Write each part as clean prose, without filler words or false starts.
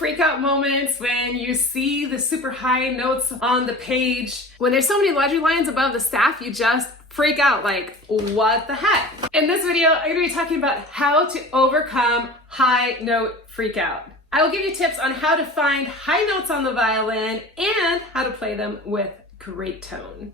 freak out moments when you see the super high notes on the page? When there's so many ledger lines above the staff, you just freak out like, what the heck? In this video, I'm gonna be talking about how to overcome high note freak out. I will give you tips on how to find high notes on the violin and how to play them with great tone.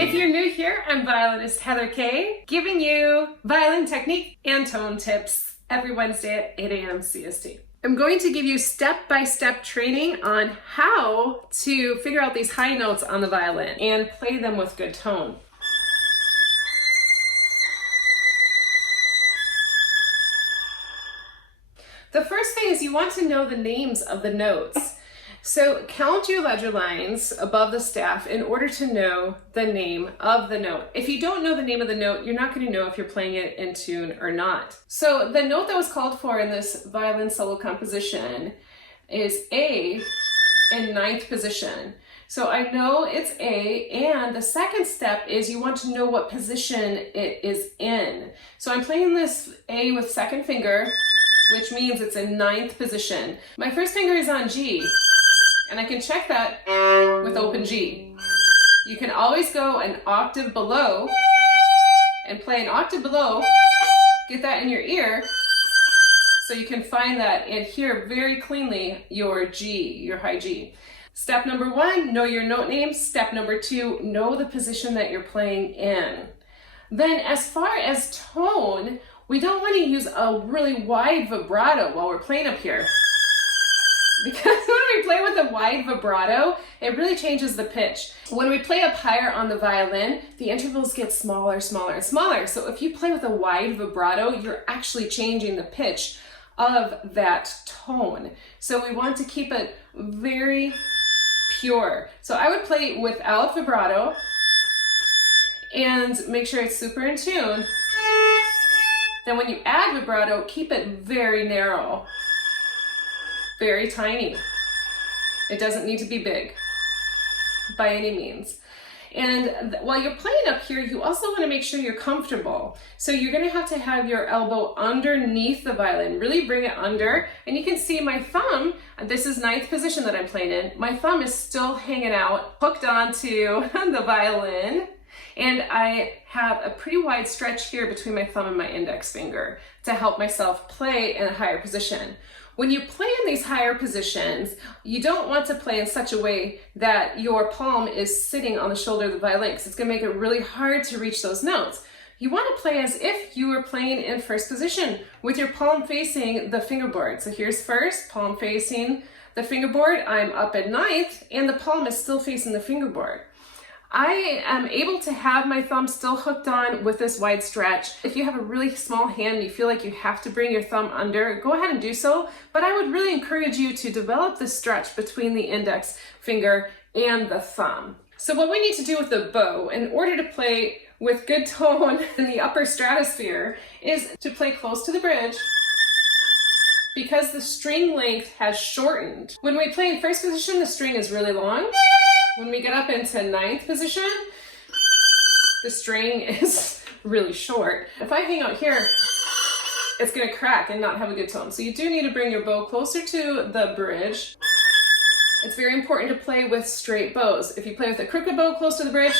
If you're new here, I'm violinist Heather Kaye, giving you violin technique and tone tips every Wednesday at 8 a.m. CST. I'm going to give you step-by-step training on how to figure out these high notes on the violin and play them with good tone. The first thing is you want to know the names of the notes. So count your ledger lines above the staff in order to know the name of the note. If you don't know the name of the note, you're not going to know if you're playing it in tune or not. So the note that was called for in this violin solo composition is A in 9th position. So I know it's A, and the second step is you want to know what position it is in. So I'm playing this A with second finger, which means it's in 9th position. My first finger is on G, and I can check that with open G. You can always go an octave below and play an octave below, get that in your ear, so you can find that and hear very cleanly your G, your high G. Step number 1, know your note name. Step number 2, know the position that you're playing in. Then as far as tone, we don't want to use a really wide vibrato while we're playing up here. Because when we play with a wide vibrato, it really changes the pitch. When we play up higher on the violin, the intervals get smaller, smaller, and smaller. So if you play with a wide vibrato, you're actually changing the pitch of that tone. So we want to keep it very pure. So I would play without vibrato and make sure it's super in tune. Then when you add vibrato, keep it very narrow. Very tiny. It doesn't need to be big by any means. And while you're playing up here, you also want to make sure you're comfortable. So you're going to have your elbow underneath the violin. Really bring it under. And you can see my thumb, this is 9th position that I'm playing in. My thumb is still hanging out, hooked onto the violin. And I have a pretty wide stretch here between my thumb and my index finger to help myself play in a higher position. When you play in these higher positions, you don't want to play in such a way that your palm is sitting on the shoulder of the violin, because it's going to make it really hard to reach those notes. You want to play as if you were playing in first position with your palm facing the fingerboard. So here's first, palm facing the fingerboard. I'm up at 9th, and the palm is still facing the fingerboard. I am able to have my thumb still hooked on with this wide stretch. If you have a really small hand and you feel like you have to bring your thumb under, go ahead and do so. But I would really encourage you to develop the stretch between the index finger and the thumb. So what we need to do with the bow in order to play with good tone in the upper stratosphere is to play close to the bridge, because the string length has shortened. When we play in first position, the string is really long. When we get up into 9th position, the string is really short. If I hang out here, it's gonna crack and not have a good tone. So you do need to bring your bow closer to the bridge. It's very important to play with straight bows. If you play with a crooked bow close to the bridge,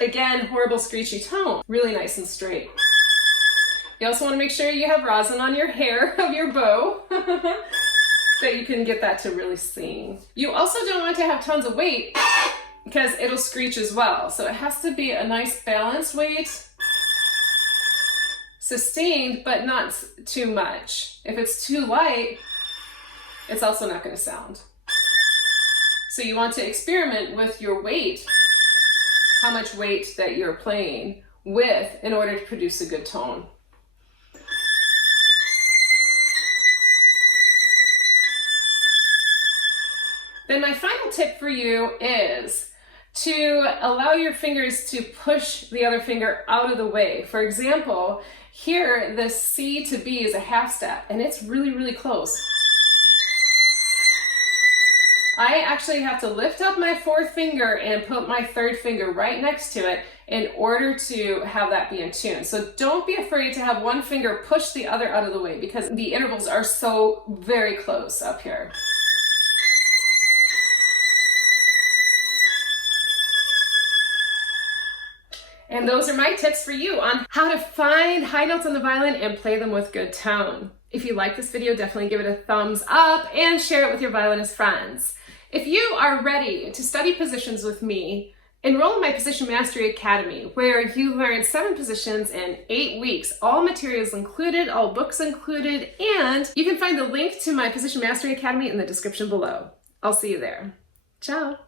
again, horrible screechy tone. Really nice and straight. You also wanna make sure you have rosin on your hair of your bow. That you can get that to really sing. You also don't want to have tons of weight because it'll screech as well. So it has to be a nice balanced weight, sustained, but not too much. If it's too light, it's also not going to sound. So you want to experiment with your weight, how much weight that you're playing with in order to produce a good tone. Then my final tip for you is to allow your fingers to push the other finger out of the way. For example, here the C to B is a half step and it's really, really close. I actually have to lift up my 4th finger and put my 3rd finger right next to it in order to have that be in tune. So don't be afraid to have one finger push the other out of the way because the intervals are so very close up here. And those are my tips for you on how to find high notes on the violin and play them with good tone. If you like this video, definitely give it a thumbs up and share it with your violinist friends. If you are ready to study positions with me, enroll in my Position Mastery Academy, where you learn 7 positions in 8 weeks, all materials included, all books included, and you can find the link to my Position Mastery Academy in the description below. I'll see you there. Ciao.